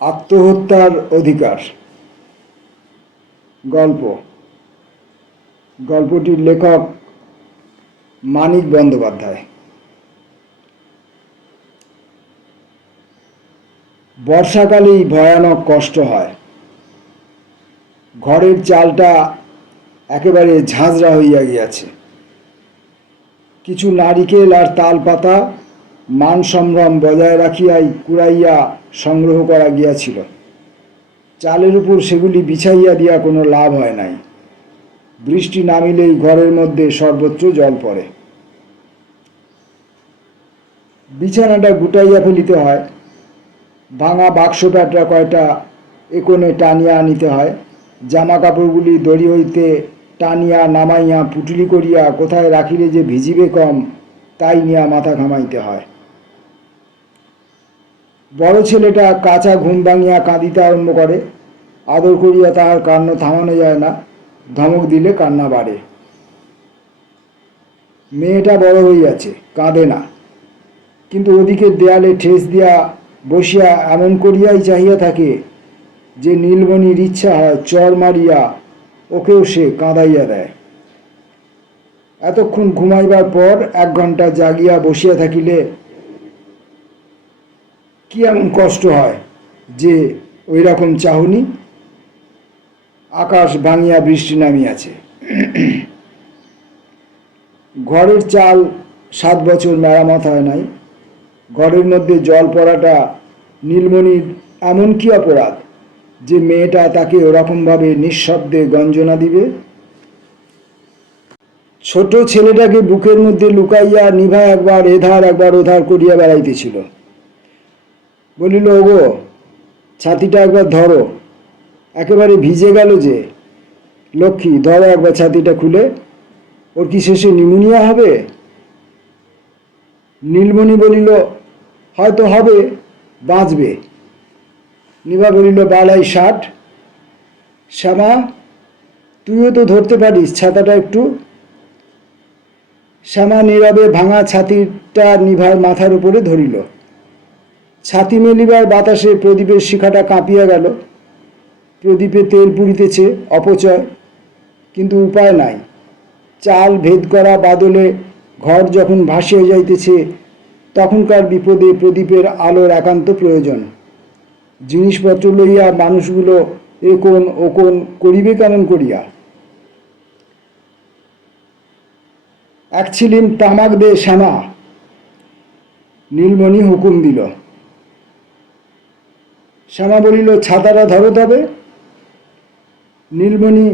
আত্মহত্যার অধিকার। গল্পটির লেখক মানিক বন্দ্যোপাধ্যায়। বর্ষাকালেই ভয়ানক কষ্ট হয়। ঘরের চালটা একেবারে ঝাঁঝরা হইয়া গিয়াছে। কিছু নারিকেল আর তাল পাতা মান সম্ভ্রম বজায় রাখিয়াই কুড়াইয়া সংগ্রহ করা গিয়াছিল। চালের উপর সেগুলি বিছাইয়া দিয়া কোনো লাভ হয় নাই। বৃষ্টি নামিলেই ঘরের মধ্যে সর্বত্র জল পড়ে। বিছানাটা গুটাইয়া ফেলিতে হয়। ভাঙা বাক্স প্যাটরা কয়টা একোণে টানিয়া আনিতে হয়। জামা কাপড়গুলি দড়ি হইতে টানিয়া নামাইয়া পুটুলি করিয়া কোথায় রাখিলে যে ভিজিবে কম তাই নিয়া মাথা ঘামাইতে হয়। বড় ছেলেটা কাঁচা ঘুম ভাঙিয়া কাঁদিতে আরম্ভ করে। আদর করিয়া তাহার কান্না থামানো যায় না, ধমক দিলে কান্না বাড়ে। মেয়েটা বড় হইয়াছে, কাঁদে না, কিন্তু ওদিকে দেয়ালে ঠেস দিয়া বসিয়া এমন করিয়াই চাহিয়া থাকে যে নীলমণির ইচ্ছা হয় চর মারিয়া ওকেও সে কাঁদাইয়া দেয়। এতক্ষণ ঘুমাইবার পর 1 ঘন্টা জাগিয়া বসিয়া থাকিলে কি এমন কষ্ট হয় যে ওই রকম চাহুনি? আকাশ ভাঙিয়া বৃষ্টি নামিয়াছে। ঘরের চাল 7 বছর মেরামত হয় নাই। ঘরের মধ্যে জল পড়াটা নীলমণির এমন কি অপরাধ যে মেয়েটা তাকে ওরকমভাবে নিঃশব্দে গঞ্জনা দিবে? ছোট ছেলেটাকে বুকের মধ্যে লুকাইয়া নিভা একবার এধার একবার ওধার করিয়া বেড়াইতেছিল। বলিল, ওগো, ছাতিটা একবার ধরো, একেবারে ভিজে গেল যে। লক্ষ্মী, ধরো একবার ছাতিটা খুলে, ওর কি শেষে নিউমোনিয়া হবে? নীলমণি বলিল, হয়তো হবে, বাঁচবে। নিভা বলিল, বালাই 60। শ্যামা, তুইও তো ধরতে পারিস ছাতাটা একটু। শ্যামা নীরবে ভাঙা ছাতিটা নিভার মাথার উপরে ধরিল। ছাতি মেলিবার বাতাসে প্রদীপের শিখাটা কাঁপিয়া গেল। প্রদীপে তেল পুড়িতেছে, অপচয়, কিন্তু উপায় নাই। চাল ভেদ করা বাদলে ঘর যখন ভাসিয়া যাইতেছে তখনকার বিপদে প্রদীপের আলোর একান্ত প্রয়োজন। জিনিসপত্র লইয়া মানুষগুলো এ কোণ ও কোণ করিবে কেমন করিয়া? এক ছিলিম তামাক দে শ্যামা, নীলমণি হুকুম দিল। শ্যামা বলিল, ছাতাটা ধরো তবে। নীলমণি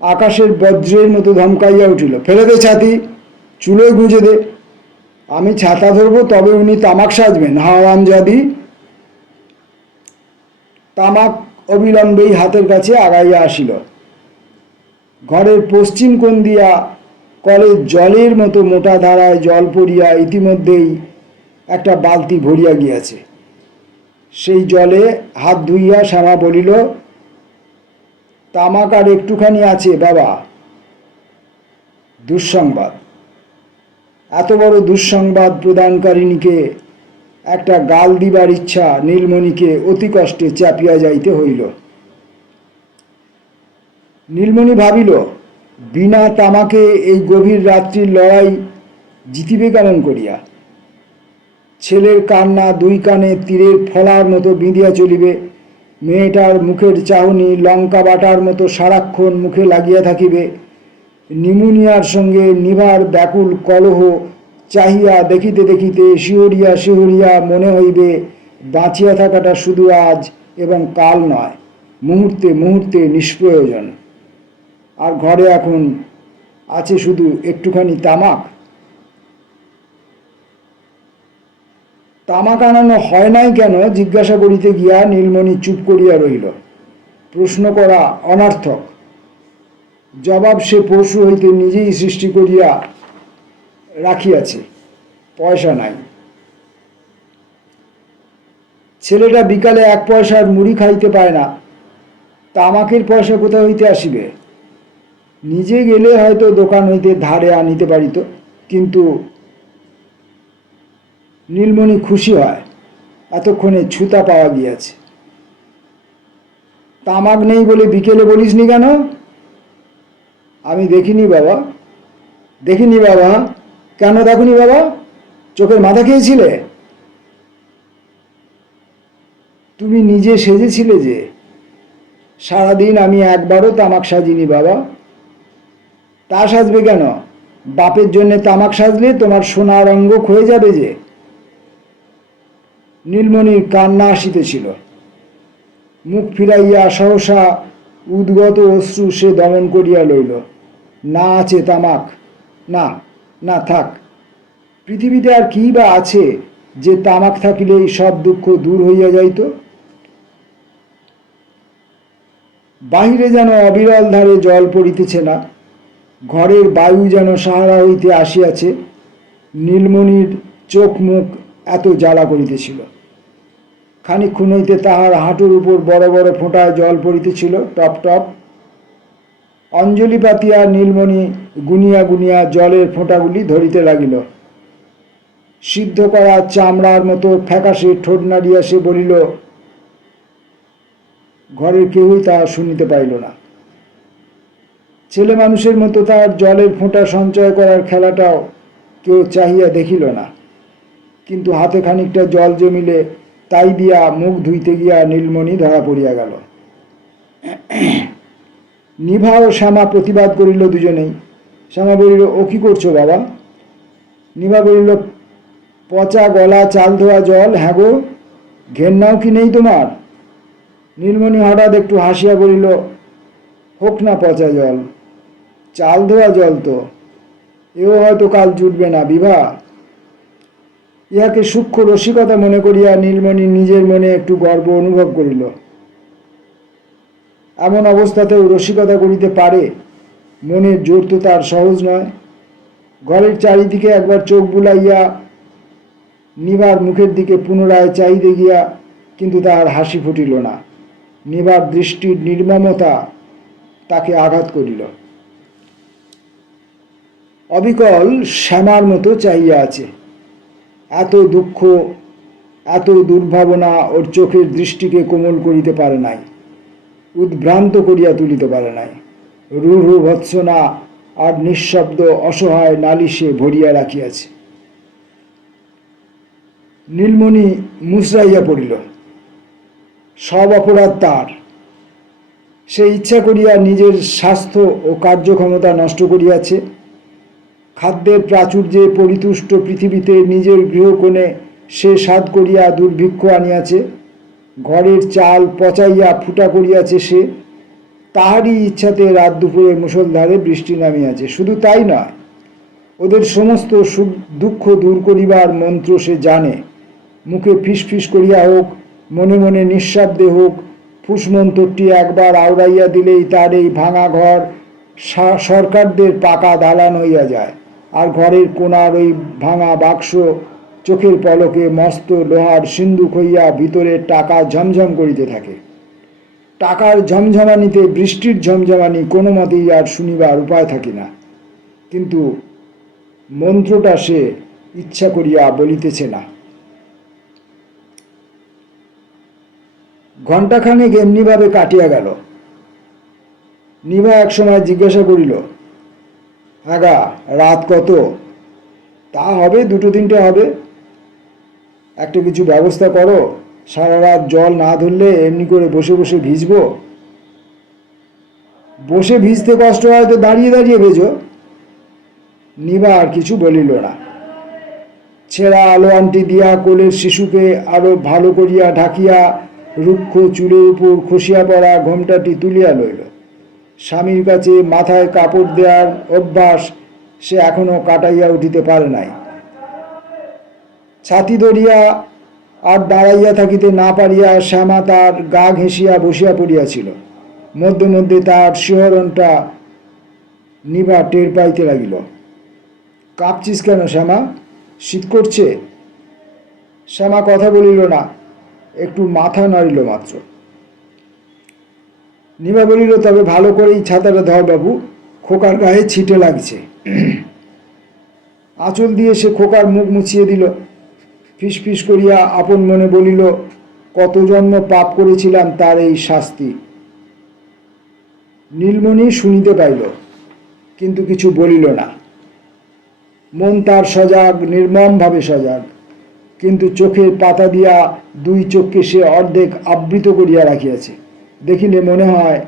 আকাশের বজ্রের মতো ধমকাইয়া উঠিল, ফেলে দে ছাতি, চুলোয় গুঁজে দে। আমি ছাতা ধরবো তবে উনি তামাক সাজবেন, হারামজাদি। তামাক অবিলম্বেই হাতের কাছে আগাইয়া আসিল। ঘরের পশ্চিম কোণ দিয়া কলের জলের মতো মোটা ধারায় জল পড়িয়া ইতিমধ্যেই একটা বালতি ভরিয়া গিয়াছে। সেই জলে হাত ধুইয়া শ্যামা বলিল, তামাক আর একটুখানি আছে বাবা। দুঃসংবাদ। এত বড় দুঃসংবাদ প্রদানকারিণীকে একটা গাল দিবার ইচ্ছা নীলমণিকে অতি কষ্টে চাপিয়া যাইতে হইল। নীলমণি ভাবিল, বিনা তামাকে এই গভীর রাত্রির লড়াই জিতিবে কেমন করিয়া? ছেলের কান্না 2 কানে তীরের ফলার মতো বিঁধিয়া চলিবে। মেয়েটার মুখের চাহনি লঙ্কা বাটার মতো সারাক্ষণ মুখে লাগিয়া থাকিবে। নিউমোনিয়ার সঙ্গে নিভার ব্যাকুল কলহ চাহিয়া দেখিতে দেখিতে শিহরিয়া শিহরিয়া মনে হইবে বাঁচিয়া থাকাটা শুধু আজ এবং কাল নয়, মুহূর্তে মুহূর্তে নিষ্প্রয়োজন। আর ঘরে এখন আছে শুধু একটুখানি তামাক। তামাক আনানো হয় নাই কেন জিজ্ঞাসা করিতে গিয়া নীলমণি চুপ করিয়া রহিল। প্রশ্ন করা অনর্থক। জবাব সে পরশু হইতে নিজেই সৃষ্টি করিয়া রাখিয়াছে, পয়সা নাই। ছেলেটা বিকালে 1 পয়সার মুড়ি খাইতে পায় না, তামাকের পয়সা কোথা হইতে আসিবে? নিজে গেলে হয়তো দোকান হইতে ধারে আনিতে পারিত, কিন্তু নীলমণি খুশি হয় এতক্ষণে ছুতা পাওয়া গিয়াছে। তামাক নেই বলে বিকেলে বলিসনি কেন? আমি দেখিনি বাবা। দেখিনি বাবা? কেন দেখনি বাবা? চোখের মাথা খেয়েছিলে? তুমি নিজে সেজেছিলে যে। সারাদিন আমি একবারও তামাক সাজিনি বাবা। তা সাজবে কেন? বাপের জন্যে তামাক সাজলে তোমার সোনার অঙ্গ ক্ষয়ে যাবে যে। নীলমণির কান্না আসিতেছিল। মুখ ফিরাইয়া সহসা উদ্গত অশ্রু সে দমন করিয়া লইল। না আছে তামাক, না না থাক। পৃথিবীতে আর কি বা আছে যে তামাক থাকিলেই সব দুঃখ দূর হইয়া যাইত? বাহিরে যেন অবিরল ধারে জল পড়িতেছে না, ঘরের বায়ু যেন সাহারা হইতে আসিয়াছে। নীলমণির চোখ মুখ এত জ্বালা করিতেছিল। খানিকক্ষণ হইতে তাহার হাঁটুর উপর বড় বড় ফোঁটায় জল পড়িতেছিল, টপ টপ। অঞ্জলি পাতিয়া নীলমণি গুনিয়া গুনিয়া জলের ফোঁটাগুলি ধরিতে লাগিল। সিদ্ধ করা চামড়ার মতো ফ্যাকাশে ঠোঁট নাড়িয়া সে বলিল, ঘরের কেউই তা শুনিতে পাইল না। ছেলে মানুষের মতো তার জলের ফোঁটা সঞ্চয় করার খেলাটাও কেউ চাহিয়া দেখিল না। কিন্তু হাতে খানিকটা জল জমিলে তাই দিয়া মুখ ধুইতে গিয়া নীলমণি ধরা পড়িয়া গেল। নিভা ও শ্যামা প্রতিবাদ করিল দুজনেই। শ্যামা বলিল, ও কি করছো বাবা? নিভা বলিল, পচা গলা চাল ধোয়া জল। হ্যাঁ গো, ঘেন্নাও কি নেই তোমার? নীলমণি হঠাৎ একটু হাসিয়া বলিল, হোক না পচা জল, চাল ধোয়া জল তো, এও হয়তো কাল জুটবে না বিভা। ইহাকে সূক্ষ্ম রসিকতা মনে করিয়া নীলমণি নিজের মনে একটু গর্ব অনুভব করিল। এমন অবস্থাতেও রসিকতা করিতে পারে, মনের জোর তো তার সহজ নয়। ঘরের চারিদিকে একবার চোখ বুলাইয়া নিভার মুখের দিকে পুনরায় চাহিতে গিয়া কিন্তু তাহার হাসি ফুটিল না। নিভার দৃষ্টির নির্মমতা তাকে আঘাত করিল। অবিকল শ্যামার মতো চাহিয়া আছে। এত দুঃখ, এত দুর্ভাবনা ওর চোখের দৃষ্টিকে কোমল করিতে পারে নাই, উদ্ভ্রান্ত করিয়া তুলিতে পারে নাই। রূঢ় ভৎসনা আর নিঃশব্দ অসহায় নালিশে ভরিয়া রাখিয়াছে। নীলমণি মুচড়াইয়া পড়িল। সব অপরাধ তার। সে ইচ্ছা করিয়া নিজের স্বাস্থ্য ও কার্যক্ষমতা নষ্ট করিয়াছে। খাদ্যের প্রাচুর্যে পরিতুষ্ট পৃথিবীতে নিজের গৃহকোণে সে সাধ করিয়া দুর্ভিক্ষ আনিয়াছে। ঘরের চাল পচাইয়া ফুটা করিয়াছে সে। তাহারই ইচ্ছাতে রাত দুপুরে মুষলধারে বৃষ্টি নামিয়াছে। শুধু তাই নয়, ওদের সমস্ত সুখ দুঃখ দূর করিবার মন্ত্র সে জানে। মুখে ফিসফিস করিয়া হোক, মনে মনে নিঃশব্দে হোক, ফুসমন্তরটি একবার আওড়াইয়া দিলেই তার এই ভাঙা ঘর সরকারদের পাকা দালান হইয়া যায়। আর ঘরের কোণার ওই ভাঙা বাক্স চোখের পলকে মস্ত লোহার সিন্দুক হইয়া ভিতরে টাকা ঝমঝম করিতে থাকে। টাকার ঝমঝমানিতে বৃষ্টির ঝমঝমানি কোনো মতেই আর শুনিবার উপায় থাকে না। কিন্তু মন্ত্রটা সে ইচ্ছা করিয়া বলিতেছে না। ঘণ্টাখানেক এমনিভাবে কাটিয়া গেল। নিভা একসময় জিজ্ঞাসা করিল, আগা রাত কত? তা হবে 2-3টে হবে। একটা কিছু ব্যবস্থা করো, সারা রাত জল না ধরলে এমনি করে বসে বসে ভিজব। বসে ভিজতে কষ্ট হয় তো দাঁড়িয়ে দাঁড়িয়ে ভেজো। নিভা আর কিছু বলিল না। ছেঁড়া আলো আন্টি দিয়া কোলের শিশুকে আরো ভালো করিয়া ঢাকিয়া রুক্ষ চুলের উপর খসিয়া পড়া ঘোমটাটি তুলিয়া লইল। স্বামীর কাছে মাথায় কাপড় দেওয়ার অভ্যাস সে এখনো কাটাইয়া উঠিতে পারে নাই। ছাতি ধরিয়া আর দাঁড়াইয়া থাকিতে না পারিয়া শ্যামা তার গা ঘেঁষিয়া বসিয়া পড়িয়াছিল। মধ্যে মধ্যে তার শিহরণটা নিভা টের পাইতে লাগিল। কাঁপছিস কেন শ্যামা? শীত করছে? শ্যামা কথা বলিল না, একটু মাথা নাড়িল মাত্র। নিভা বলিল, তবে ভালো করেই ছাতাটা ধর বাবু, খোকার গায়ে ছিটে লাগছে। আঁচল দিয়ে সে খোকার মুখ মুছিয়ে দিল। ফিসফিস করিয়া আপন মনে বলিল, কত জন্ম পাপ করেছিলাম তার এই শাস্তি। নীলমণি শুনিতে পাইল, কিন্তু কিছু বলিল না। মন তার সজাগ, নির্মমভাবে সজাগ, কিন্তু চোখের পাতা দিয়া দুই চোখকে সে অর্ধেক আবৃত করিয়া রাখিয়াছে। দেখিলে মনে হয়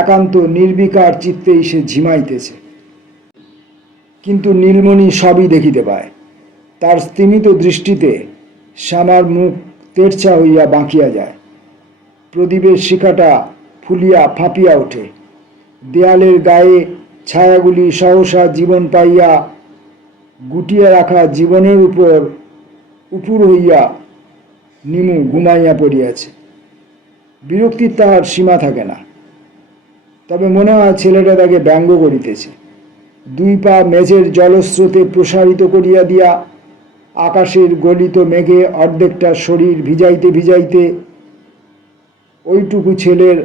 একান্ত নির্বিকার চিত্তেই সে ঝিমাইতেছে। কিন্তু নীলমণি সবই দেখিতে পায়। তার স্তিমিত দৃষ্টিতে শ্যামার মুখ তেরছা হইয়া বাঁকিয়া যায়। প্রদীপের শিখাটা ফুলিয়া ফাঁপিয়া ওঠে। দেয়ালের গায়ে ছায়াগুলি সহসা জীবন পাইয়া গুটিয়া রাখা জীবনের উপর উপুর হইয়া নিমু ঘুমাইয়া পড়িয়াছে। বিরক্তির তাহার সীমা থাকে না। তবে মনে হয় ছেলেটা তাকে ব্যঙ্গ করিতেছে। দুই পা মেঝের জলস্রোতে প্রসারিত করিয়া দিয়া আকাশের গলিত মেঘে অর্ধেকটা শরীর ভিজাইতে ভিজাইতে ওইটুকু ছেলের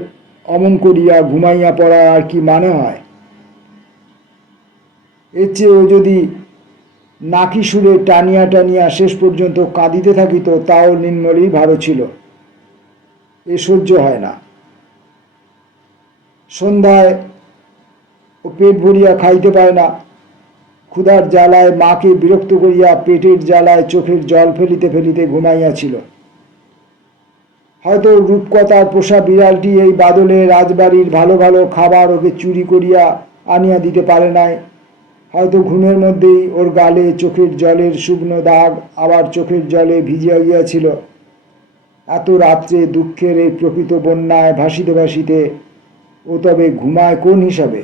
অমন করিয়া ঘুমাইয়া পড়া আর কি মানে হয়? এর চেয়ে ও যদি নাকি সুরে টানিয়া টানিয়া শেষ পর্যন্ত কাঁদিতে থাকিত, তাও নীলমণির ভালো ছিল। এ সহ্য হয় না। সন্ধ্যায় ও পেট ভরিয়া খাইতে পায় না। ক্ষুধার জ্বালায় মাকে বিরক্ত করিয়া পেটের জ্বালায় চোখের জল ফেলিতে ফেলিতে ঘুমাইয়াছিল। হয়তো রূপকথার পোষা বিড়ালটি এই বাদলে রাজবাড়ির ভালো ভালো খাবার ওকে চুরি করিয়া আনিয়া দিতে পারে নাই। হয়তো ঘুমের মধ্যেই ওর গালে চোখের জলের শুকনো দাগ আবার চোখের জলে ভিজিয়া গিয়াছিল। এত রাত্রে দুঃখের এই প্রকৃত বন্যায় ভাসিতে ভাসিতে ও তবে ঘুমায় কোন হিসাবে?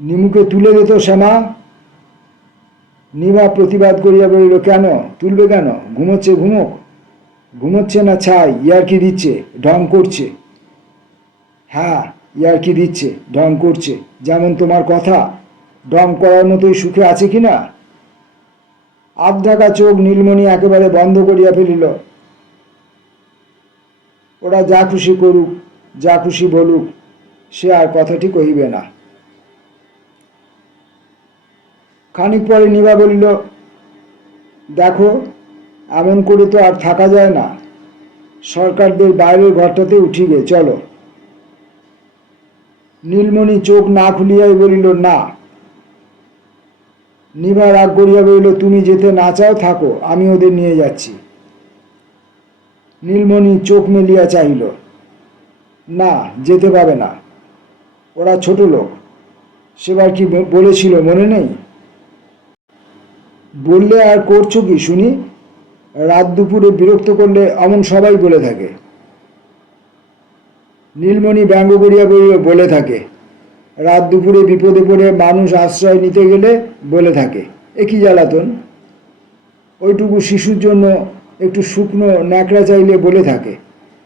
নিমুকে তুলে দিত শ্যামা। নিভা প্রতিবাদ করিয়া বলিল, কেন তুলবে কেন? ঘুমোচ্ছে, ঘুমোক। ঘুমোচ্ছে না ছাই, ইয়ার্কি দিচ্ছে, ঢং করছে। হ্যাঁ, ইয়ার্কি দিচ্ছে, ঢং করছে, যেমন তোমার কথা। ঢং করার মতোই সুখে আছে কি না? আধঢাকা চোখ নীলমণি একেবারে বন্ধ করিয়া ফেলিল। ওরা যা খুশি করুক, যা খুশি বলুক, সে আর কথাটি কহিবে না। খানিক পরে নিভা বলিল, দেখো, এমন করে তো আর থাকা যায় না। সরকারদের বাইরের ঘরটাতে উঠি গে, চলো। নীলমণি চোখ না খুলিয়াই বলিল, না। নিভা রাগ করিয়া বলিল, তুমি যেতে না চাও থাকো, আমি ওদের নিয়ে যাচ্ছি। নীলমণি চোখ মেলিয়া চাহিল। না, যেতে পাবে না। ওরা ছোট লোক। সেবার কি বলেছিল মনে নেই? বললে আর করছো কি শুনি? রাত দুপুরে বিরক্ত করলে অমন সবাই বলে থাকে। নীলমণি ব্যঙ্গ করিয়া বলিল, বলে থাকে। রাত দুপুরে বিপদে পড়ে মানুষ আশ্রয় নিতে গেলে বলে থাকে। এ কি জ্বালাতন! ওইটুকু শিশুর জন্য একটু শুকনো ন্যাকড়া চাইলে বলে থাকে।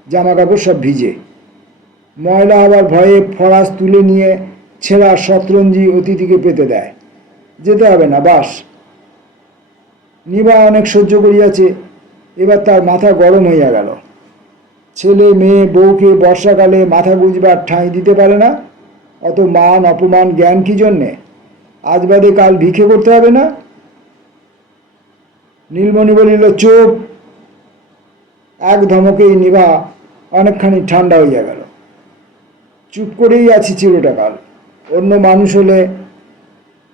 জামা কাপড় সব ভিজে। ময়লা আবার ভয়ে ফরাস তুলে নিয়ে ছেঁড়া শতরঞ্জি অতিথিকে পেতে দেয়। যেতে হবে না, বাস। নিভা অনেক সহ্য করিয়াছে, এবার তার মাথা গরম হইয়া গেল। ছেলে মেয়ে বউকে বর্ষাকালে মাথা গুঁজবার ঠাঁই দিতে পারে না। অত মান অপমান জ্ঞান কি জন্যে? আজ বাদে কাল ভিক্ষে করতে হবে না? নীলমণি বলিল, চুপ। এক ধমকেই নিভা অনেকখানি ঠান্ডা হইয়া গেল। চুপ করেই আছি চিরটা কাল। অন্য মানুষ হলে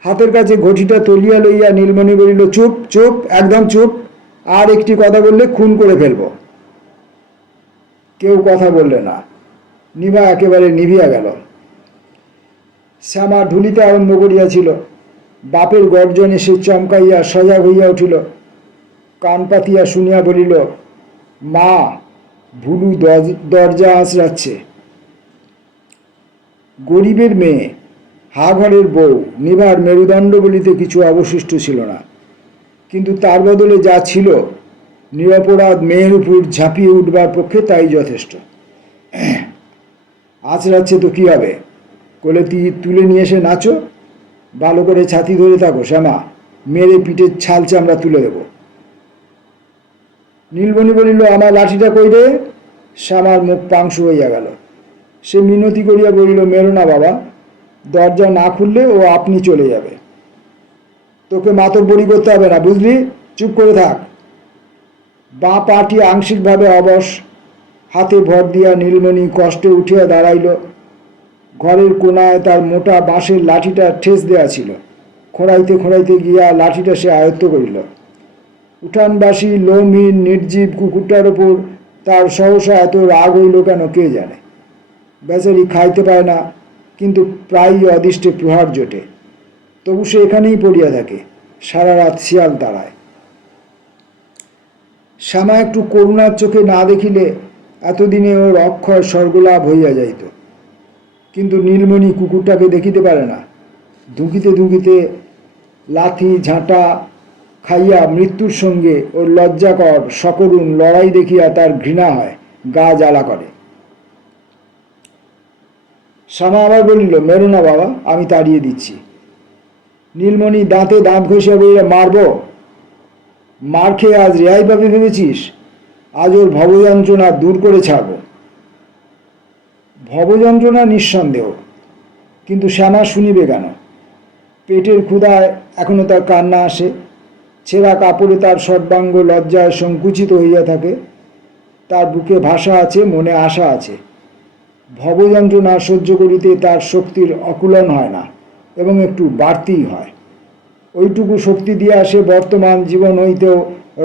হাতের কাছে ঘটিটা তলিয়া লইয়া নীলমণি বলিল, চুপ চুপ, একদম চুপ। আর একটি কথা বললে খুন করে ফেলব। কেউ কথা বললে না। নিভা একেবারে নিভিয়া গেল। শ্যামা ঢুলিতে আরম্ভ করিয়াছিল। বাপের গর্জনে সে চমকাইয়া সজাগ হইয়া উঠিল। কান পাতিয়া শুনিয়া বলিল, মা, ভুলু দরজা আঁচড়াচ্ছে। গরিবের মেয়ে, হা ঘরের বউ, নিভার মেরুদণ্ড বলিতে কিছু অবশিষ্ট ছিল না। কিন্তু তার বদলে যা ছিল, নিরপরাধ মেয়ের উপর ঝাঁপিয়ে উঠবার পক্ষে তাই যথেষ্ট। আঁচড়াচ্ছে তো কী হবে? কোলে তুলে নিয়ে এসে নাচো। ভালো করে ছাতি ধরে থাকো শ্যামা, মেরে পিঠের ছাল চামড়া তুলে দেব। নীলমণি বলিল, আমার লাঠিটা কই রে? শ্যামার মুখ পাংশু হইয়া গেল। সে মিনতি করিয়া বলিল, মেরো না বাবা, দরজা না খুললে ও আপনি চলে যাবে। তোকে মাতব্বরি করতে হবে না, বুঝলি? চুপ করে থাক। বাঁ পাটি আংশিকভাবে অবশ, হাতে ভর দিয়া নীলমণি কষ্টে উঠিয়া দাঁড়াইল। ঘরের কোনায় তার মোটা বাঁশের লাঠিটা ঠেস দেয়া ছিল। খোঁড়াইতে খোঁড়াইতে গিয়া লাঠিটা সে আয়ত্ত করিল। উঠানবাসী লোমহীন নির্জীব কুকুরটার ওপর তার সহসা এত রাগ হইল কেন কে জানে। বেচারি খাইতে পায় না, কিন্তু প্রায়ই অদৃষ্টে প্রহার জোটে। তবু সে এখানেই পড়িয়া থাকে, সারা রাত শিয়াল তাড়ায়। শ্যামা একটু করুণার চোখে না দেখিলে এতদিনে ওর অক্ষয় স্বর্গলাভ হইয়া যাইত। কিন্তু নীলমণি কুকুরটাকে দেখিতে পারে না। ধুঁকিতে ধুঁকিতে লাথি ঝাঁটা খাইয়া মৃত্যুর সঙ্গে ওর লজ্জাকর সকরুণ লড়াই দেখিয়া তার ঘৃণা হয়, গা জ্বালা করে। শ্যামা আবার বলিল, মেরো না বাবা, আমি তাড়িয়ে দিচ্ছি। নীলমণি দাঁতে দাঁত ঘষিয়া বলিল, মারব? মার খেয়ে আজ রেহাই পাবে ভেবেছিস? আজ ওর ভবযন্ত্রণা দূর করে ছাড়ব। ভবযন্ত্রণা নিঃসন্দেহ, কিন্তু শ্যামা শুনিবে কেন? পেটের ক্ষুধায় এখনো তার কান্না আসে। ছেঁড়া কাপড়ে তার সর্বাঙ্গ লজ্জায় সংকুচিত হইয়া থাকে। তার বুকে ভাষা আছে, মনে আশা আছে। ভবযন্ত্রণা সহ্য করিতে তার শক্তির অকুলন হয় না, এবং একটু বাড়তিই হয়। ওইটুকু শক্তি দিয়া সে বর্তমান জীবন হইতেও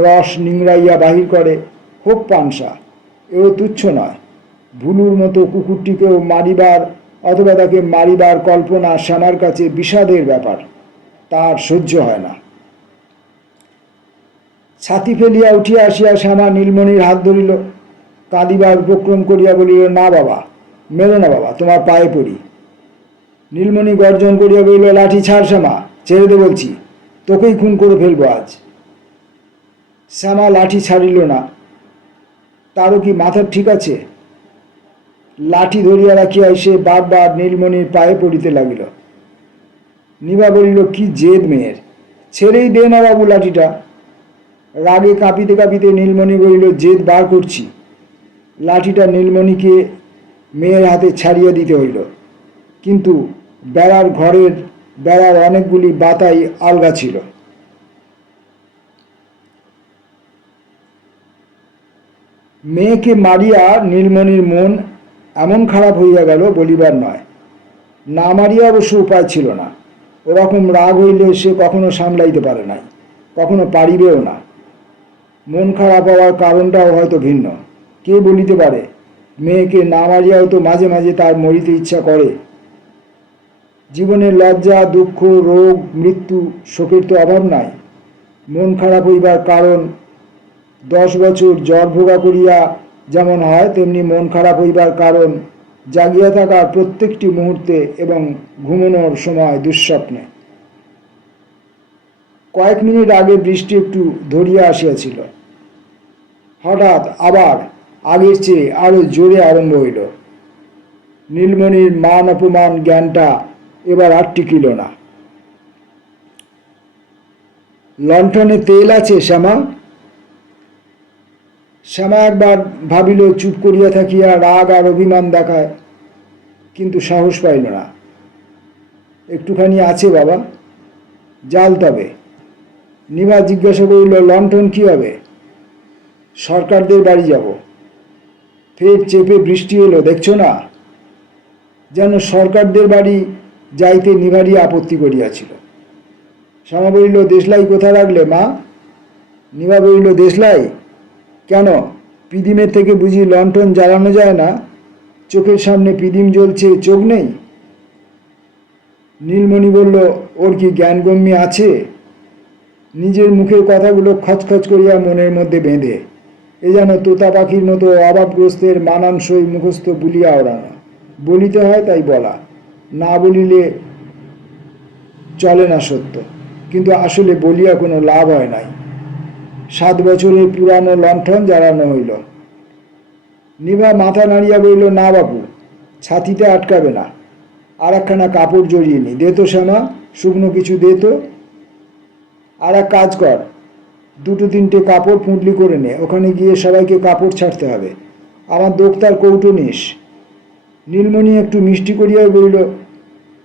রস নিংড়াইয়া বাহির করে। হোক পানসা, এও তুচ্ছ নয়। ভুলুর মতো কুকুরটিকেও মারিবার অথবা তাকে মারিবার কল্পনা শ্যামার কাছে বিষাদের ব্যাপার, তার সহ্য হয় না। ছাতি ফেলিয়া উঠিয়া আসিয়া শ্যামা নীলমণির হাত ধরিল। কাঁদিবার উপক্রম করিয়া বলিল, না বাবা, মেরো না বাবা, তোমার পায়ে পড়ি। নীলমণি গর্জন করিয়া বলিল, লাঠি ছাড় শ্যামা, ছেড়ে দে বলছি, তোকেই খুন করে ফেলবো আজ। শ্যামা লাঠি ছাড়িল না। তারও কি মাথার ঠিক আছে? লাঠি ধরিয়া রাখিয়া সে বারবার নীলমণির পায়ে পড়িতে লাগিল। নিভা বলিল, কি জেদ মেয়ের, ছেড়েই দে না বাবু লাঠিটা। রাগে কাঁপিতে কাঁপিতে নীলমণি বলিল, জেদ বার করছি। লাঠিটা নীলমণিকে মেয়ের হাতে ছাড়িয়া দিতে হইল, কিন্তু বেড়ার অনেকগুলি বাতাই আলগা ছিল। মেয়েকে মারিয়া নীলমণির মন এমন খারাপ হইয়া গেল বলিবার নয়। না মারিয়া অবশ্য উপায় ছিল না। ওরকম রাগ হইলে সে কখনো সামলাইতে পারে নাই, কখনো পারিবেও না। মন খারাপ হওয়ার কারণটাও হয়তো ভিন্ন, কে বলিতে পারে। মেয়েকে না মারিয়াও তো মাঝে মাঝে তার মরিতে ইচ্ছা করে। জীবনের লজ্জা, দুঃখ, রোগ, মৃত্যু, শোকের তো অভাব নাই। মন খারাপ হইবার কারণ 10 বছর জ্বর ভোগা করিয়া যেমন হয়, তেমনি মন খারাপ হইবার কারণ জাগিয়া থাকার প্রত্যেকটি মুহূর্তে এবং ঘুমানোর সময় দুঃস্বপ্নে। কয়েক মিনিট আগে বৃষ্টি একটু ধরিয়া আসিয়াছিল। হঠাৎ আবার আগের চেয়ে আরো জোরে আরম্ভ হইল। নীলমণির মান অপমান জ্ঞানটা এবার আর টিকিল না। লণ্ঠনে তেল আছে শ্যামা? শ্যামা একবার ভাবিল চুপ করিয়া থাকিয়া রাগ আর অভিমান দেখায়, কিন্তু সাহস পাইল না। একটুখানি আছে বাবা, জাল তবে। নিভা জিজ্ঞাসা করিল, লণ্ঠন কি হবে? সরকারদের বাড়ি যাব। ফের চেপে বৃষ্টি এলো, দেখছো না? যেন সরকারদের বাড়ি যাইতে নিভারই আপত্তি করিয়াছিল। শ্যামা বলিল, দেশলাই কোথায় রাখলে মা? নিভা বলিল, দেশলাই কেন? পিদিমের থেকে বুঝি লণ্ঠন জ্বালানো যায় না? চোখের সামনে পিদিম জ্বলছে, চোখ নেই? নীলমণি বলল, ওর কি জ্ঞানগম্য আছে? নিজের মুখের কথাগুলো খচখচ করিয়া মনের মধ্যে বেঁধে এ যেন তোতা পাখির মতো অভাবগ্রস্তের মানানসই মুখস্থ বুলিয়া ওড়ানো। বলিতে হয় তাই বলা, না বলিলে চলে না সত্য, কিন্তু আসলে বলিয়া কোনো লাভ হয় নাই। 7 বছরের পুরানো লণ্ঠন জ্বালানো হইল। নিভা মাথা নাড়িয়া বলিল, না বাপু, ছাতিতে আটকাবে না, আর একখানা কাপড় জড়িয়ে নি, দে তো শ্যামা, শুকনো কিছু দে তো। আর এক কাজ কর, 2-3টে কাপড় পুঁটলি করে নে, ওখানে গিয়ে সবাইকে কাপড় ছাড়তে হবে। আমার দোক্তার কৌটো নিস। নীলমণি একটু মিষ্টি করিয়াই বলিল,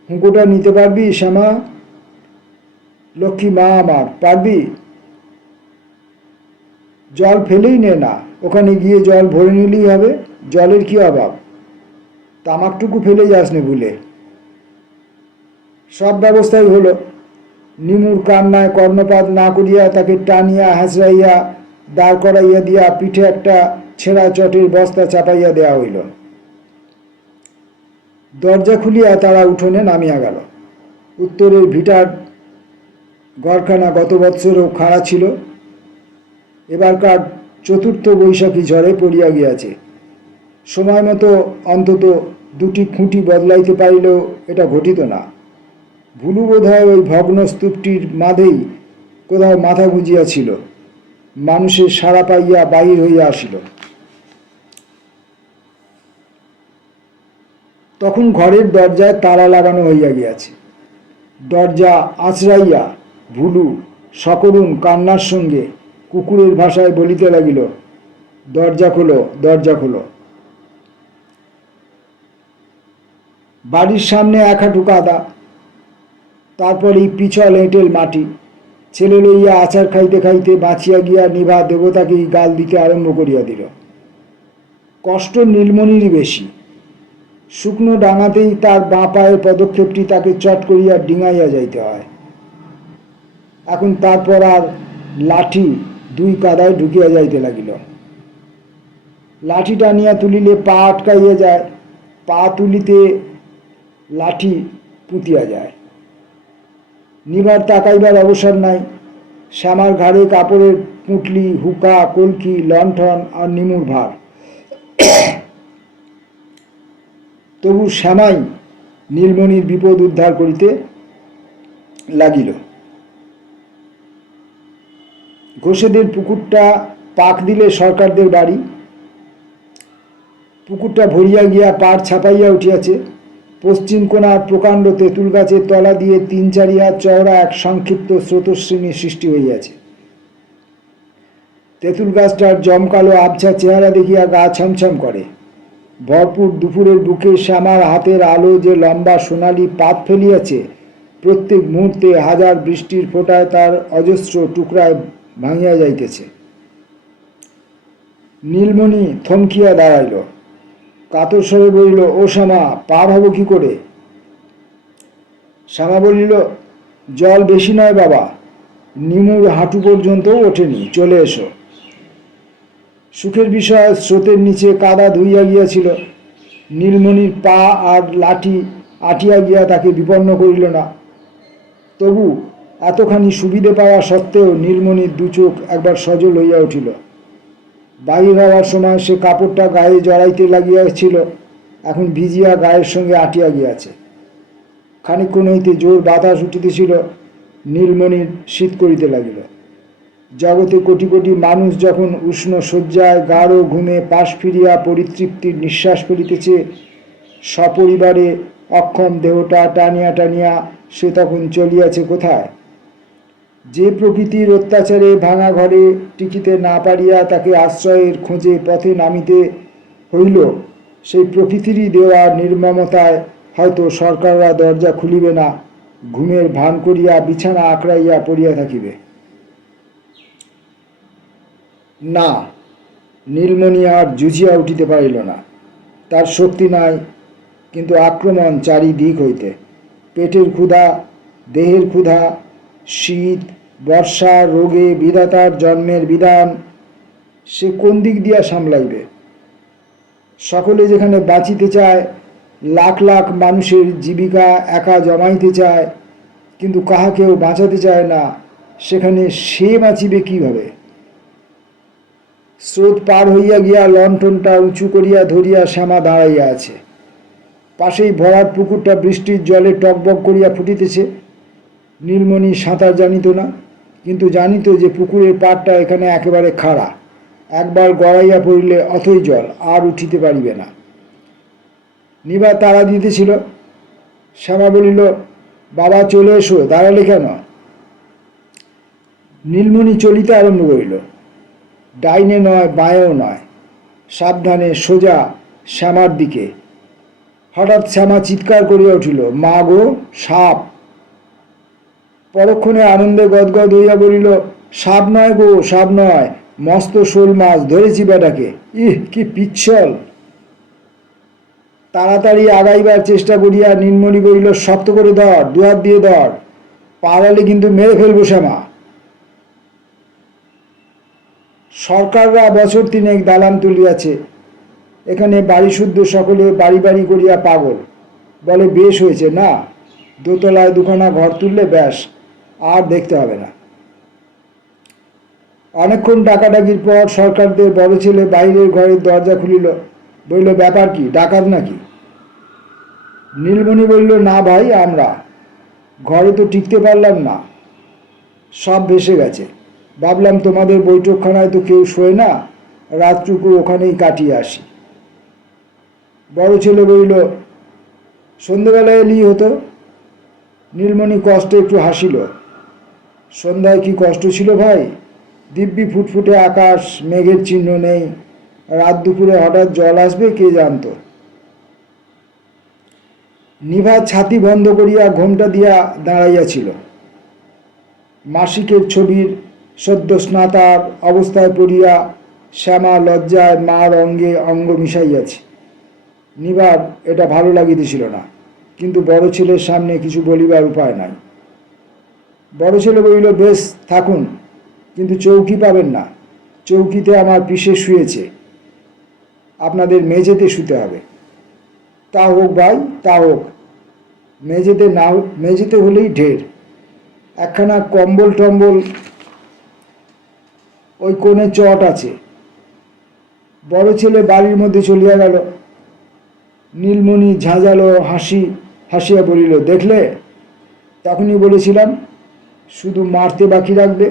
হুঁকোটা নিতে পারবি শ্যামা? লক্ষ্মী মা আমার, পারবি? জল ফেলেই নে না, ওখানে গিয়ে জল ভরে নিলেই হবে, জলের কি অভাব, তামাকটুকু ফেলে যাস নে ভুলে। সব ব্যবস্থাই হলো। নিমুর কান্নায় কর্ণপাত না করিয়া তাকে টানিয়া হাঁচড়াইয়া দাঁড় করাইয়া দিয়া পিঠে একটা ছেঁড়া চটের বস্তা চাপাইয়া দেওয়া হইল। দরজা খুলিয়া তারা উঠোনে নামিয়া গেল। উত্তরের ভিটার ঘরখানা গত বৎসরও খাড়া ছিল, এবারকার চতুর্থ বৈশাখী ঝড়ে পড়িয়া গিয়াছে। সময় মতো অন্তত দুটি খুঁটি বদলাইতে পারিলেও এটা ঘটিত না। ভুলু বোধ হয় ওই ভগ্ন স্তূপটির মাঝেই কোথাও মাথা গুঁজিয়াছিল, মানুষের সাড়া পাইয়া বাহির হইয়া আসিল। তখন ঘরের দরজায় তালা লাগানো হইয়া গিয়াছে। দরজা আঁচড়াইয়া ভুলু সকরুণ কান্নার সঙ্গে কুকুরের ভাষায় বলিতে লাগিল, দরজা খোলো, দরজা খোলো। বাড়ির সামনে এক হাঁটু কাদা, তারপরেই পিছল এঁটেল মাটি। ছেলে লইয়া আচার খাইতে খাইতে বাঁচিয়া গিয়া নিভা দেবতাকেই গাল দিতে আরম্ভ করিয়া দিল। কষ্ট নীলমণিরই বেশি। শুকনো ডাঙাতেই তার বাঁ পায়ের পদক্ষেপটি তাকে চট করিয়া ডিঙাইয়া যাইতে হয়। এখন তারপর আর লাঠি দুই কাদায় ঢুকিয়া যাইতে লাগিল। লাঠি টানিয়া তুলিলে পা আটকাইয়া যায়, পা তুলিতে লাঠি পুঁতিয়া যায়। নিভার তাকাইবার অবসর নাই। শ্যামার ঘাড়ে কাপড়ের পুঁটলি, হুকা, কলকি, লণ্ঠন আর নিমুর ভার। তবু শ্যামাই নীলমণির বিপদ উদ্ধার করিতে লাগিল। ঘোষেদের পুকুরটা পাক দিলে সরকারদের বাড়ি। পুকুরটা ভরিয়া গিয়া পাড় ছাপাইয়া উঠিয়াছে। পশ্চিম কোণার প্রকাণ্ড তেঁতুল গাছের তলা দিয়ে ৩-৪ হাত চওড়া এক সংক্ষিপ্ত স্রোতস্বিনী সৃষ্টি হইয়াছে। তেঁতুল গাছটার জমকালো আবছা চেহারা দেখিয়া গা ছমছম করে। ভরপুর দুপুরের বুকে শ্যামার হাতের আলো যে লম্বা সোনালি পাত ফেলিয়াছে, প্রত্যেক মুহূর্তে হাজার বৃষ্টির ফোঁটায় তার অজস্র টুকরায় ভাঙিয়া যাইতেছে। নীলমণি থমকিয়া দাঁড়াইল, কাতর স্বরে বলিল, ও শ্যামা, পার হব কি করে? শ্যামা বলিল, জল বেশি নয় বাবা, নিমুর হাঁটু পর্যন্ত ওঠেনি, চলে এসো। সুখের বিষয়, স্রোতের নিচে কাদা ধুইয়া গিয়াছিল। নীলমণির পা আর লাঠি আটিয়া গিয়া তাকে বিপন্ন করিল না। তবু এতখানি সুবিধে পাওয়া সত্ত্বেও নীলমণির দু চোখ একবার সজল হইয়া উঠিল। বাহির হওয়ার সময় সে কাপড়টা গায়ে জড়াইতে লাগিয়াছিল, এখন ভিজিয়া গায়ের সঙ্গে আটিয়া গিয়াছে। খানিকক্ষণ হইতে জোর বাতাস উঠিতেছিল। নীলমণির শীত করিতে লাগিল। জগতে কোটি কোটি মানুষ যখন উষ্ণ শয্যায় গাঢ় ঘুমে পাশ ফিরিয়া পরিতৃপ্তির নিঃশ্বাস ফেলিতেছে, সপরিবারে অক্ষম দেহটা টানিয়া টানিয়া সে তখন চলিয়াছে কোথায়? যে প্রকৃতির অত্যাচারে ভাঙা ঘরে টিকিতে না পারিয়া তাকে আশ্রয়ের খোঁজে পথে নামিতে হইল, সেই প্রকৃতিরই দেওয়া নির্মমতায় হয়তো সরকাররা দরজা খুলিবে না, ঘুমের ভান করিয়া বিছানা আঁকড়াইয়া পড়িয়া থাকিবে। না, নীলমণি আর জুঝিয়া উঠিতে পারিল না। তার শক্তি নাই, কিন্তু আক্রমণ চারিদিক হইতে। পেটের ক্ষুধা, দেহের ক্ষুধা, শীত, বর্ষা, রোগে, বিধাতার জন্মের বিধান, সে কোন দিক দিয়া সামলাইবে? সকলে যেখানে বাঁচিতে চায়, লাখ লাখ মানুষের জীবিকা একা জমাইতে চায়, কিন্তু কাহাকেও বাঁচাতে চায় না, সেখানে সে বাঁচিবে কিভাবে? স্রোত পার হইয়া গিয়া লণ্ঠনটা উঁচু করিয়া ধরিয়া শ্যামা দাঁড়াইয়া আছে। পাশেই ভরাট পুকুরটা বৃষ্টির জলে টকবক করিয়া ফুটিতেছে। নীলমণি সাঁতার জানিত না, কিন্তু জানিত যে পুকুরের পাড়টা এখানে একেবারে খাড়া, একবার গড়াইয়া পড়িলে অথই জল, আর উঠিতে পারিবে না। নিভা তাড়া দিতেছিল। শ্যামা বলিল, বাবা চলে এসো, দাঁড়ালে কেন? নীলমণি চলিতে আরম্ভ করিল। ডাইনে নয়, বাঁয়েও নয়, সাবধানে সোজা শ্যামার দিকে। হঠাৎ শ্যামা চিৎকার করিয়া উঠিল, মা গো, সাপ! পরক্ষণে আনন্দে গদগদ হইয়া বলিল, সাপ নয় গো, সাপ নয়, মস্ত শোল মাছ ধরেছি বেটাকে। ইহ, কি পিচ্ছল! তাড়াতাড়ি আগাইবার চেষ্টা করিয়া নীলমণি বলিল, শক্ত করে ধর, দুহাত দিয়ে ধর, পালালে কিন্তু মেরে ফেলবো শ্যামা। সরকাররা বছর তিনেক দালান তুলিয়াছে, এখানে বাড়ি শুদ্ধ সকলে বাড়ি বাড়ি করিয়া পাগল, বলে বেশ হয়েছে না, দোতলায় দুখানা ঘর তুললে ব্যাস, আর দেখতে হবে না। অনেকক্ষণ ডাকাডাকির পর সরকারদের বড় ছেলে বাইরের ঘরের দরজা খুলিল, বলল, ব্যাপার কি, ডাকাত নাকি? নীলমণি বলল, না ভাই, আমরা ঘরে তো টিকতে পারলাম না, সব ভেসে গেছে। ভাবলাম তোমাদের বৈঠকখানায় তো কেউ শোয় না, রাতটুকু ওখানেই কাটিয়ে আসি। বড় ছেলে বলল, সন্ধেবেলায় এলেই হতো। নীলমণি কষ্টে একটু হাসিল। সন্ধ্যায় কি কষ্ট ছিল ভাই? দিব্যি ফুটফুটে আকাশ, মেঘের চিহ্ন নেই, রাত দুপুরে হঠাৎ জল আসবে কে জানত। নিভা ছাতি বন্ধ করিয়া ঘোমটা দিয়া দাঁড়াইয়াছিল। মাসিকের ছবির সদ্য স্নাতার অবস্থায় পড়িয়া শ্যামা লজ্জায় মার অঙ্গে অঙ্গ মিশাইয়াছে। নিবার এটা ভালো লাগিতেছিল না, কিন্তু বড় ছেলের সামনে কিছু বলিবার উপায় নাই। বড় ছেলে বলিল, বেশ থাকুন, কিন্তু চৌকি পাবেন না, চৌকিতে আমার পিসে শুয়েছে, আপনাদের মেঝেতে শুতে হবে। তা হোক ভাই, তা হোক, মেঝেতে না, মেঝেতে হলেই ঢের। একখানা কম্বল টম্বল ওই কোণে চট আছে। বড় ছেলে বাড়ির মধ্যে চলিয়া গেল। নীলমণি ঝাঁঝালো হাসিয়া বলিল, দেখলে, তখনই বলেছিলাম, শুধু মারতে বাকি রাখবে।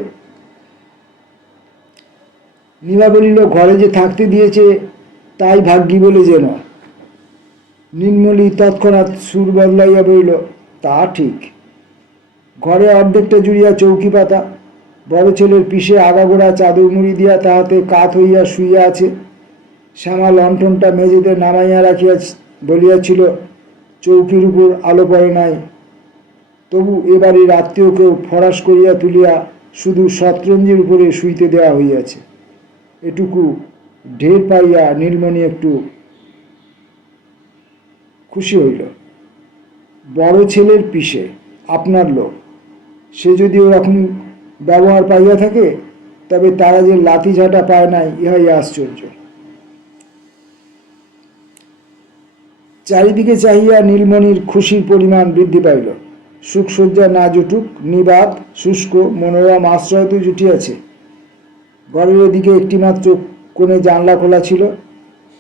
নীলা বলিল, ঘরে যে থাকতে দিয়েছে তাই ভাগ্যি বলে যেন। নীলমণি তৎক্ষণাৎ সুর বদলাইয়া বলিল, তা ঠিক। ঘরে অর্ধেকটা জুড়িয়া চৌকি পাতা, বড় ছেলের পিঠে আগাগোড়া চাদর মুড়ি দিয়া তাহাতে কাত হইয়া শুইয়া আছে। শ্যামা লণ্ঠনটা মেঝেতে নামাইয়া রাখিয়া বলিয়াছিল, চৌকির উপর আলো পড়ে নাই, তবু এবারে আত্মীয়কেও ফরাস করিয়া তুলিয়া শুধু শতরঞ্জির উপরে শুইতে দেওয়া হইয়াছে। এটুকু ঢের পাইয়া নীলমণি একটু খুশি হইল। বড় ছেলের পিসে, আপনার লোক, সে যদি ওরকম ব্যবহার পাইয়া থাকে, তবে তারা যে লাথি ঝাঁটা পায় নাই, ইহাই আশ্চর্য। চারিদিকে চাহিয়া নীলমণির খুশির পরিমাণ বৃদ্ধি পাইল। সুখসজ্জা না জুটুক, নিবাত শুষ্ক মনোরম আশ্রয় তো জুটিয়াছে। ঘরের এদিকে একটিমাত্র কোণে জানলা খোলা ছিল,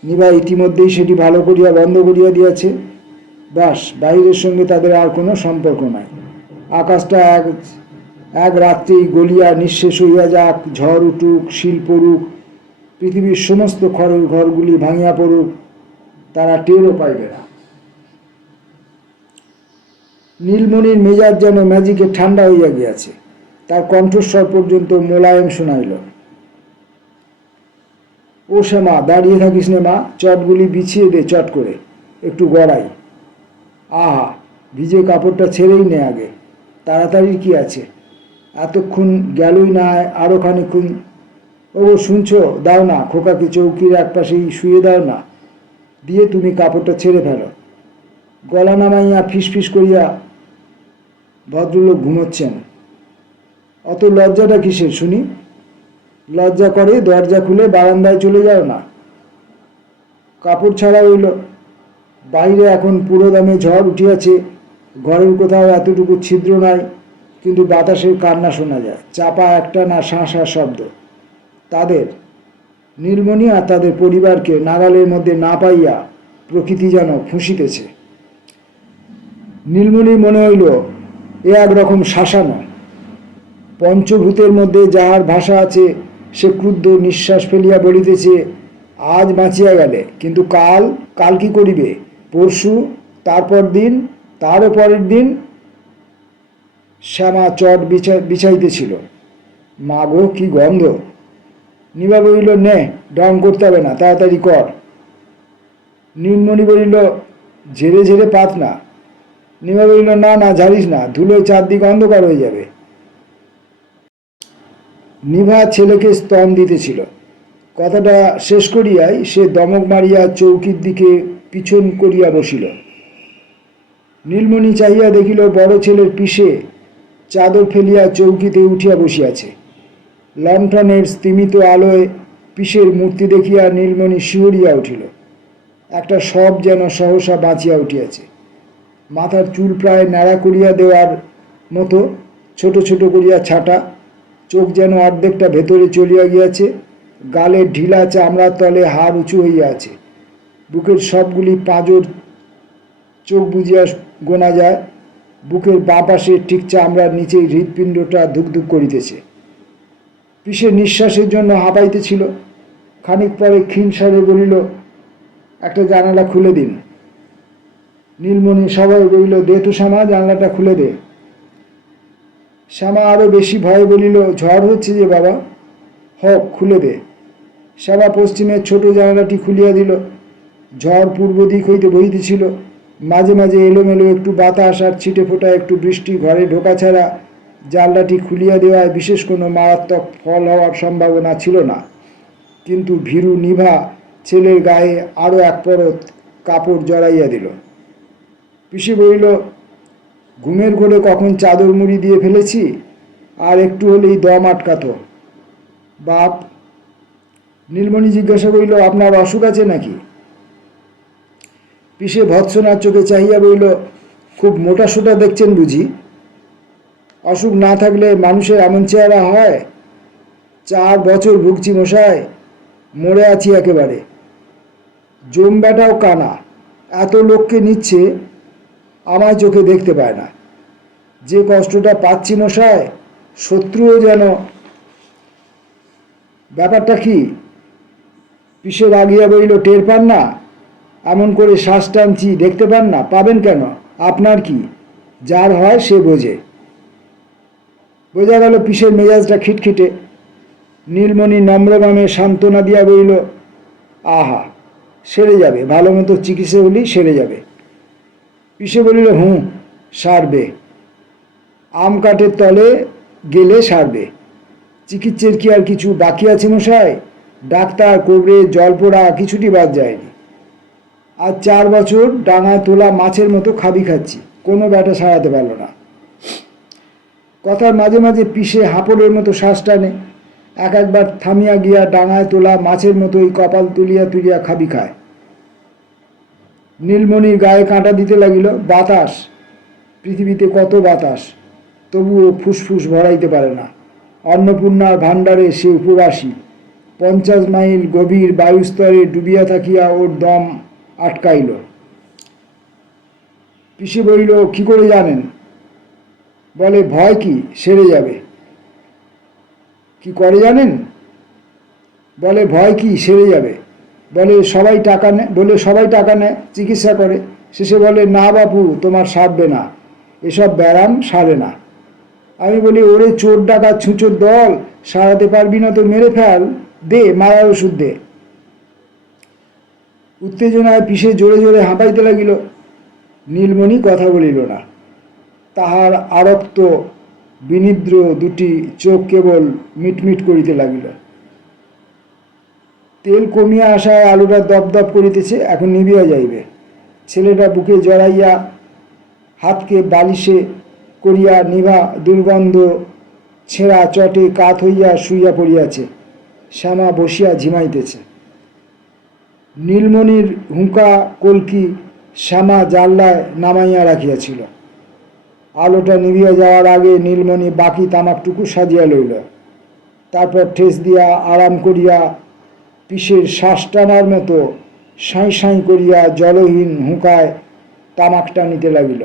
নিবা ইতিমধ্যেই সেটি ভালো করিয়া বন্ধ করিয়া দিয়াছে। বাস, বাহিরের সঙ্গে তাদের আর কোনো সম্পর্ক নাই। আকাশটা এক রাত্রেই গলিয়া নিঃশেষ হইয়া যাক, ঝড় উঠুক, শিল পড়ুক, পৃথিবীর সমস্ত খড়ের ঘরগুলি ভাঙিয়া পড়ুক, তারা টেরও পাইবে না। নীলমণির মেজাজ যেন ম্যাজিকে ঠান্ডা হইয়া গিয়াছে। তার কণ্ঠস্বর পর্যন্ত মোলায়েম শোনাইল। ও শ্যামা, দাঁড়িয়ে থাকিস নে মা, চটগুলি বিছিয়ে দে চট করে, একটু গড়াই। আহা, ভিজে কাপড়টা ছেড়েই নে আগে, তাড়াতাড়ি কি আছে, এতক্ষণ গেলই না, আরও খানিক্ষণ। ও শুনছ, দাও না, খোকাকে চৌকির এক পাশেই শুয়ে দাও না, দিয়ে তুমি কাপড়টা ছেড়ে ফেলো। গলা নামাইয়া ফিসফিস করিয়া ভদ্রলোক ঘুমোচ্ছেন। অত লজ্জাটা কিসের শুনি? লজ্জা করে দরজা খুলে বারান্দায় চলে যাও না। কাপড় ছাড়া হইল, বাইরে এখন পুরো দামে ঝড় উঠিয়াছে, ঘরের কোথাও এতটুকু ছিদ্র নাই, কিন্তু বাতাসের কান্না শোনা যায়, চাপা একটা না শাঁসা শব্দ। তাদের, নীলমণি আর তাদের পরিবারকে নাগালের মধ্যে না পাইয়া প্রকৃতি যেন ফুঁসিতেছে। নীলমণির মনে হইল এ একরকম শাসানো। পঞ্চভূতের মধ্যে যাহার ভাষা আছে, সে ক্রুদ্ধ নিঃশ্বাস ফেলিয়া বলিতেছে, আজ বাঁচিয়া গেলে, কিন্তু কাল, কাল কি করিবে? পরশু, তারপর দিন, তারও পরের দিন। শ্যামা চট বিছাইতেছিল। মাগো, কি গন্ধ! নিবা বলিল, নে, ঢং করতে হবে না, তাড়াতাড়ি কর। নীলমণি বলিল, ঝেড়ে ঝেড়ে পাত না। নিবা বলিল, না না, ঝাড়িস না, ধুলোয় চারদিক অন্ধকার হয়ে যাবে। নিভা ছেলেকে স্তন দিতেছিল। কথাটা শেষ করিয়াই সে দমক মারিয়া চৌকির দিকে পিছন করিয়া বসিল। নীলমণি চাহিয়া দেখিল বড় ছেলের পিঠে চাদর ফেলিয়া চৌকিতে উঠিয়া বসিয়াছে। লণ্ঠনের স্তিমিত আলোয় পিসের মূর্তি দেখিয়া নীলমণি শিহরিয়া উঠিল। একটা সব যেন সহসা বাঁচিয়া উঠিয়াছে। মাথার চুল প্রায় ন্যাড়া করিয়া দেওয়ার মতো ছোট ছোট করিয়া ছাটা, চোখ যেন অর্ধেকটা ভেতরে চলিয়া গিয়াছে, গালের ঢিলা চামড়ার তলে হাড় উঁচু হইয়া আছে, বুকের সবগুলি পাঁজর চোখ বুঝিয়া গোনা যায়। বুকের বাঁ পাশে ঠিক চামড়ার নিচেই হৃৎপিণ্ডটা ধুকধুক করিতেছে। পিসের নিঃশ্বাসের জন্য হাঁপাইতেছিল। খানিক পরে ক্ষীণ স্বরে বলিল, একটা জানালা খুলে দিন। নীলমণি সবাই বলিল, দে তো শ্যামা, জানলাটা খুলে দে। শ্যামা আরও বেশি ভয়ে বলিল, ঝড় হচ্ছে যে বাবা। হোক, খুলে দে। শ্যামা পশ্চিমের ছোট জানালাটি খুলিয়া দিল। ঝড় পূর্ব দিক হইতে বহিতেছিল। মাঝে মাঝে এলোমেলো একটু বাতাস আর ছিটে ফোটা একটু বৃষ্টি ঘরে ঢোকা ছাড়া জানলাটি খুলিয়া দেওয়ায় বিশেষ কোনো মারাত্মক ফল হওয়ার সম্ভাবনা ছিল না। কিন্তু ভীরু নিভা ছেলের গায়ে আরও এক পরত কাপড় জড়াইয়া দিল। পিসি বলিল, ঘুমের ঘোরে কখন চাদর মুড়ি দিয়ে ফেলেছি, আর একটু হলেই দম আটকাত। বাপ। নীলমণি জিজ্ঞাসা করিল, আপনার অসুখ আছে নাকি? পিসে ভৎসনার চোখে চাহিয়া বলিল, খুব মোটা সোটা দেখছেন বুঝি? অসুখ না থাকলে মানুষের এমন চেহারা হয়? 4 বছর ভুগছি মশাই, মরে আছি একেবারে। জম বেটাও কানা, এত লোককে নিচ্ছে, আমার চোখে দেখতে পায় না। যে কষ্টটা পাচ্ছি মশাই, শত্রুও যেন। ব্যাপারটা কি? পিসে রাগিয়া বলিল, টের পান না? এমন করে শ্বাস টানছি, দেখতে পান না? পাবেন কেন? আপনার কি? যার হয় সে বোঝে। বোঝা গেল পিসের মেজাজটা খিটখিটে। নীলমণি নম্রভাবে সান্ত্বনা দিয়া বলিল, আহা, সেরে যাবে, ভালো মতো চিকিৎসা হলেই সেরে যাবে। পিসে বলিল, সারবে। আম কাঠের তলে গেলে সারবে। চিকিৎসার কি আর কিছু বাকি আছে মশাই? ডাক্তার, কোবরে, জলপোড়া কিছুটি বাদ যায়নি। আজ 4 বছর ডাঙায় তোলা মাছের মতো খাবি খাচ্ছি, কোনো ব্যাটা সারাতে পারল না। কথার মাঝে মাঝে পিসে হাঁপড়ের মতো শ্বাস টানে, একবার থামিয়া গিয়া ডাঙায় তোলা মাছের মতোই কপাল তুলিয়া তুলিয়া খাবি খায়। নীলমণির গায়ে কাঁটা দিতে লাগিল। বাতাস, পৃথিবীতে কত বাতাস, তবুও ফুসফুস ভরাইতে পারে না। অন্নপূর্ণার ভাণ্ডারে সে উপবাসী। 50 মাইল গভীর বায়ুস্তরে ডুবিয়া থাকিয়া ওর দম আটকাইল। পিসে বলিল, কি করে জানেন? বলে, ভয় কি, সেরে যাবে। কি করে জানেন? বলে, ভয় কি, সেরে যাবে। বলে সবাই টাকা নেয়, চিকিৎসা করে। শেষে বলে, না বাপু, তোমার সারবে না, এসব ব্যারাম সারে না। আমি বলি, ওরে চোর ডাকাত ছুঁচোর দল, সারাতে পারবি না তো মেরে ফেল, দে মারার ওষুধ দে। উত্তেজনায় পিসে জোরে জোরে হাঁপাইতে লাগিল। নীলমণি কথা বলিল না। তাহার আরক্ত বিনিদ্র দুটি চোখ কেবল মিটমিট করিতে লাগিল। তেল কমিয়া আসায় আলুটা দপদপ করিতেছে, এখন নিবিয়া যাইবে। ছেলেটা বুকে জড়াইয়া হাতকে বালিশে করিয়া নিভা দুর্গন্ধ ছেঁড়া চটে কাত হইয়া শুইয়া পড়িয়াছে। শ্যামা বসিয়া ঝিমাইতেছে। নীলমণির হুঁকা কলকি শ্যামা জানলায় নামাইয়া রাখিয়াছিল। আলোটা নিভিয়া যাওয়ার আগে নীলমণি বাকি তামাকটুকু সাজিয়া লইল। তারপর ঠেস দিয়া আরাম করিয়া পিসের শ্বাস টানার মতো সাঁই সাঁই করিয়া জলহীন হুঁকায় তামাকটা নিতে লাগিল।